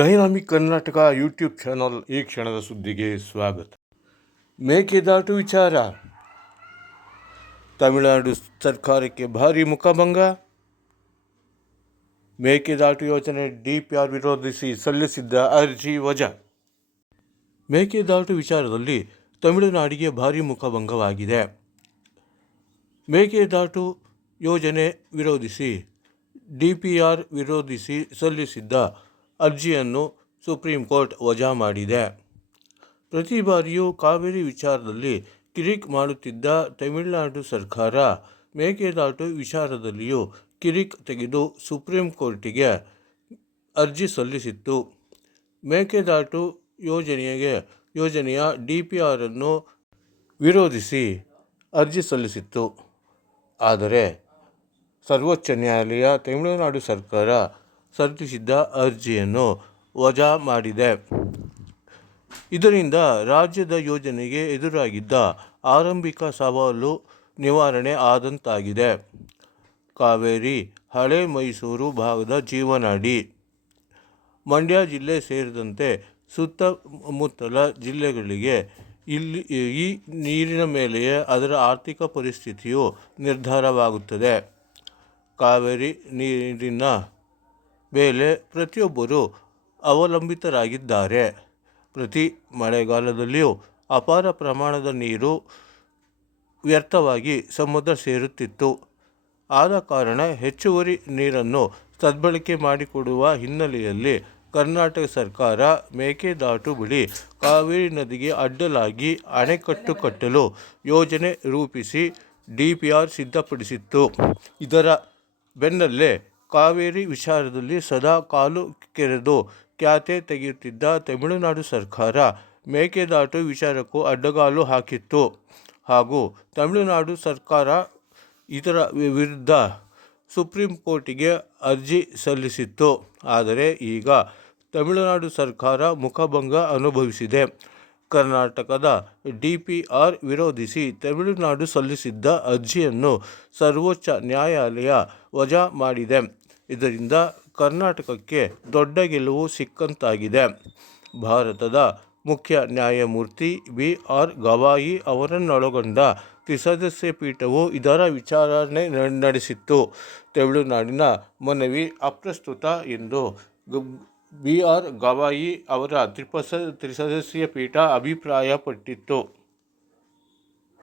Abhirami Karnataka YouTube channel ಈ ಕ್ಷಣದ ಸುದ್ದಿಗೆ ಸ್ವಾಗತ. ಮೇಕೆದಾಟು ವಿಚಾರ. ತಮಿಳುನಾಡು ಸರ್ಕಾರಕ್ಕೆ ಭಾರಿ ಮುಖಭಂಗ. ಮೇಕೆದಾಟು ಯೋಜನೆ ಡಿಪಿಆರ್ ವಿರೋಧಿಸಿ ಸಲ್ಲಿಸಿದ್ದ ಅರ್ಜಿ ವಜಾ. ಮೇಕೆದಾಟು ವಿಚಾರದಲ್ಲಿ ತಮಿಳುನಾಡಿಗೆ ಭಾರಿ ಮುಖಭಂಗವಾಗಿದೆ. ಮೇಕೆದಾಟು ಯೋಜನೆ ವಿರೋಧಿಸಿ ಡಿಪಿಆರ್ ವಿರೋಧಿಸಿ ಸಲ್ಲಿಸಿದ್ದ ಅರ್ಜಿಯನ್ನು ಸುಪ್ರೀಂ ಕೋರ್ಟ್ ವಜಾ ಮಾಡಿದೆ. ಪ್ರತಿ ಬಾರಿಯೂ ಕಾವೇರಿ ವಿಚಾರದಲ್ಲಿ ಕಿರಿಕ್ ಮಾಡುತ್ತಿದ್ದ ತಮಿಳುನಾಡು ಸರ್ಕಾರ ಮೇಕೆದಾಟು ವಿಚಾರದಲ್ಲಿಯೂ ಕಿರಿಕ್ ತೆಗೆದು ಸುಪ್ರೀಂ ಕೋರ್ಟಿಗೆ ಅರ್ಜಿ ಸಲ್ಲಿಸಿತ್ತು. ಮೇಕೆದಾಟು ಯೋಜನೆಗೆ, ಯೋಜನೆಯ ಡಿ ಪಿ ಆರನ್ನು ವಿರೋಧಿಸಿ ಅರ್ಜಿ ಸಲ್ಲಿಸಿತ್ತು. ಆದರೆ ಸರ್ವೋಚ್ಚ ನ್ಯಾಯಾಲಯ ತಮಿಳುನಾಡು ಸರ್ಕಾರ ಸಲ್ಲಿಸಿದ್ದ ಅರ್ಜಿಯನ್ನು ವಜಾ ಮಾಡಿದೆ. ಇದರಿಂದ ರಾಜ್ಯದ ಯೋಜನೆಗೆ ಎದುರಾಗಿದ್ದ ಆರಂಭಿಕ ಸವಾಲು ನಿವಾರಣೆ ಆದಂತಾಗಿದೆ. ಕಾವೇರಿ, ಹಳೆ ಮೈಸೂರು ಭಾಗದ ಜೀವನಾಡಿ, ಮಂಡ್ಯ ಜಿಲ್ಲೆ ಸೇರಿದಂತೆ ಸುತ್ತಮುತ್ತಲ ಜಿಲ್ಲೆಗಳಿಗೆ ಇಲ್ಲಿ ಈ ನೀರಿನ ಮೇಲೆಯೇ ಅದರ ಆರ್ಥಿಕ ಪರಿಸ್ಥಿತಿಯು ನಿರ್ಧಾರವಾಗುತ್ತದೆ. ಕಾವೇರಿ ನೀರಿನ ಮೇಲೆ ಪ್ರತಿಯೊಬ್ಬರೂ ಅವಲಂಬಿತರಾಗಿದ್ದಾರೆ. ಪ್ರತಿ ಮಳೆಗಾಲದಲ್ಲಿಯೂ ಅಪಾರ ಪ್ರಮಾಣದ ನೀರು ವ್ಯರ್ಥವಾಗಿ ಸಮುದ್ರ ಸೇರುತ್ತಿತ್ತು. ಆದ ಕಾರಣ ಹೆಚ್ಚುವರಿ ನೀರನ್ನು ಸದ್ಬಳಕೆ ಮಾಡಿಕೊಡುವ ಹಿನ್ನೆಲೆಯಲ್ಲಿ ಕರ್ನಾಟಕ ಸರ್ಕಾರ ಮೇಕೆದಾಟು ಬಳಿ ಕಾವೇರಿ ನದಿಗೆ ಅಡ್ಡಲಾಗಿ ಅಣೆಕಟ್ಟು ಕಟ್ಟಲು ಯೋಜನೆ ರೂಪಿಸಿ ಡಿ ಪಿ ಆರ್ ಸಿದ್ಧಪಡಿಸಿತ್ತು. ಇದರ ಬೆನ್ನಲ್ಲೇ ಕಾವೇರಿ ವಿಚಾರದಲ್ಲಿ ಸದಾ ಕಾಲು ಕೆರೆದು ಕ್ಯಾತೆ ತೆಗೆಯುತ್ತಿದ್ದ ತಮಿಳುನಾಡು ಸರ್ಕಾರ ಮೇಕೆದಾಟು ವಿಚಾರಕ್ಕೂ ಅಡ್ಡಗಾಲು ಹಾಕಿತ್ತು. ಹಾಗೂ ತಮಿಳುನಾಡು ಸರ್ಕಾರ ಇದರ ವಿರುದ್ಧ ಸುಪ್ರೀಂ ಕೋರ್ಟಿಗೆ ಅರ್ಜಿ ಸಲ್ಲಿಸಿತ್ತು. ಆದರೆ ಈಗ ತಮಿಳುನಾಡು ಸರ್ಕಾರ ಮುಖಭಂಗ ಅನುಭವಿಸಿದೆ. ಕರ್ನಾಟಕದ ಡಿ ಪಿ ಆರ್ ವಿರೋಧಿಸಿ ತಮಿಳುನಾಡು ಸಲ್ಲಿಸಿದ್ದ ಅರ್ಜಿಯನ್ನು ಸರ್ವೋಚ್ಚ ನ್ಯಾಯಾಲಯ ವಜಾ ಮಾಡಿದೆ. ಇದರಿಂದ ಕರ್ನಾಟಕಕ್ಕೆ ದೊಡ್ಡ ಗೆಲುವು ಸಿಕ್ಕಂತಾಗಿದೆ. ಭಾರತದ ಮುಖ್ಯ ನ್ಯಾಯಮೂರ್ತಿ ಬಿ ಆರ್. ಗವಾಯಿ ಅವರನ್ನೊಳಗೊಂಡ ತ್ರಿಸದಸ್ಯ ಪೀಠವು ಇದರ ವಿಚಾರಣೆ ನಡೆಸಿತ್ತು. ತಮಿಳುನಾಡಿನ ಮನವಿ ಅಪ್ರಸ್ತುತ ಎಂದು ಬಿ ಆರ್. ಗವಾಯಿ ಅವರ ತ್ರಿಪಸ, ತ್ರಿಸದಸ್ಯ ಪೀಠ ಅಭಿಪ್ರಾಯಪಟ್ಟಿತ್ತು.